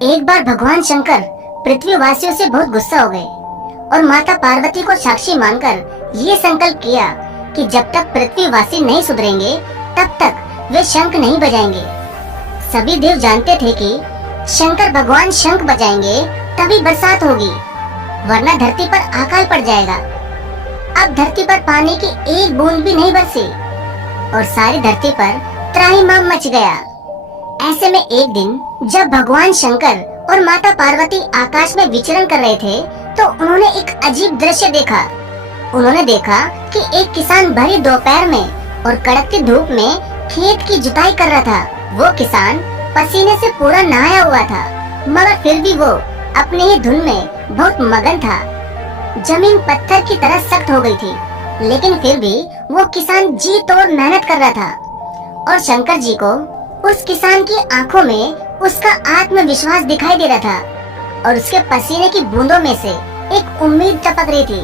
एक बार भगवान शंकर पृथ्वीवासियों से बहुत गुस्सा हो गए और माता पार्वती को साक्षी मानकर ये संकल्प किया कि जब तक पृथ्वीवासी नहीं सुधरेंगे तब तक वे शंख नहीं बजाएंगे। सभी देव जानते थे कि शंकर भगवान शंख बजाएंगे तभी बरसात होगी, वरना धरती पर अकाल पड़ जाएगा। अब धरती पर पानी की एक बूंद भी नहीं बरसी और सारी धरती पर त्राहिमाम मच गया। ऐसे में एक दिन जब भगवान शंकर और माता पार्वती आकाश में विचरण कर रहे थे तो उन्होंने एक अजीब दृश्य देखा। उन्होंने देखा कि एक किसान भरी दोपहर में और कड़कती धूप में खेत की जुताई कर रहा था। वो किसान पसीने से पूरा नहाया हुआ था, मगर फिर भी वो अपने ही धुन में बहुत मगन था। जमीन पत्थर की तरह सख्त हो गई थी, लेकिन फिर भी वो किसान जी तोड़ मेहनत कर रहा था। और शंकर जी को उस किसान की आंखों में उसका आत्मविश्वास दिखाई दे रहा था और उसके पसीने की बूंदों में से एक उम्मीद टपक रही थी।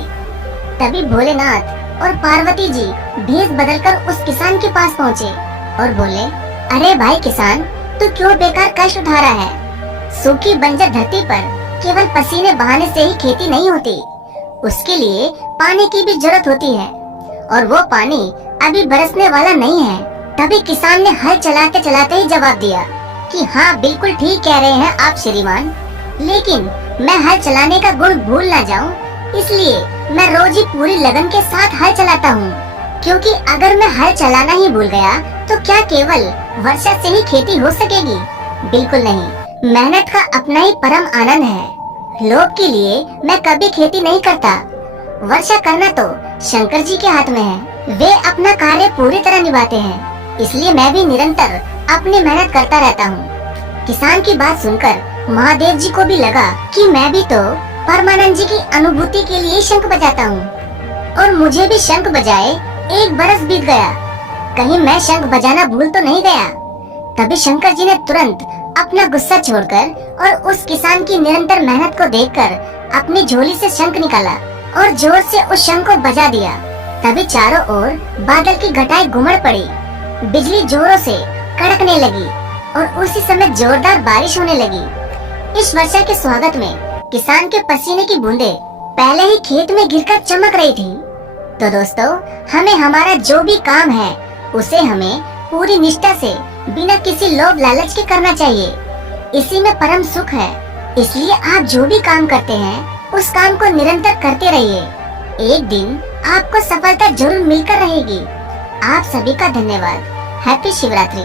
तभी भोलेनाथ और पार्वती जी भेष बदलकर उस किसान के पास पहुँचे और बोले, अरे भाई किसान, तू क्यों बेकार कष्ट उठा रहा है? सूखी बंजर धरती पर केवल पसीने बहाने से ही खेती नहीं होती, उसके लिए पानी की भी जरूरत होती है और वो पानी अभी बरसने वाला नहीं है। तभी किसान ने हल चलाते चलाते ही जवाब दिया कि हाँ, बिल्कुल ठीक कह रहे हैं आप श्रीमान, लेकिन मैं हल चलाने का गुण भूल ना जाऊं, इसलिए मैं रोज ही पूरी लगन के साथ हल चलाता हूँ। क्योंकि अगर मैं हल चलाना ही भूल गया तो क्या केवल वर्षा से ही खेती हो सकेगी? बिल्कुल नहीं। मेहनत का अपना ही परम आनंद है। लोभ के लिए मैं कभी खेती नहीं करता। वर्षा करना तो शंकर जी के हाथ में है, वे अपना कार्य पूरी तरह निभाते हैं, इसलिए मैं भी निरंतर अपनी मेहनत करता रहता हूँ। किसान की बात सुनकर महादेव जी को भी लगा कि मैं भी तो परमानंद जी की अनुभूति के लिए शंख बजाता हूँ और मुझे भी शंख बजाए 1 बरस बीत गया, कहीं मैं शंख बजाना भूल तो नहीं गया। तभी शंकर जी ने तुरंत अपना गुस्सा छोड़कर और उस किसान की निरंतर मेहनत को देखकर अपनी झोली से शंख निकाला और जोर से उस शंख को बजा दिया। तभी चारों ओर बादल की घटाएं घुमड़ पड़ी, बिजली जोरों से कड़कने लगी और उसी समय जोरदार बारिश होने लगी। इस वर्षा के स्वागत में किसान के पसीने की बूंदें पहले ही खेत में गिरकर चमक रही थी। तो दोस्तों, हमें हमारा जो भी काम है उसे हमें पूरी निष्ठा से बिना किसी लोभ लालच के करना चाहिए, इसी में परम सुख है। इसलिए आप जो भी काम करते हैं उस काम को निरंतर करते रहिए, एक दिन आपको सफलता जरूर मिलकर रहेगी। आप सभी का धन्यवाद। हैप्पी शिवरात्रि।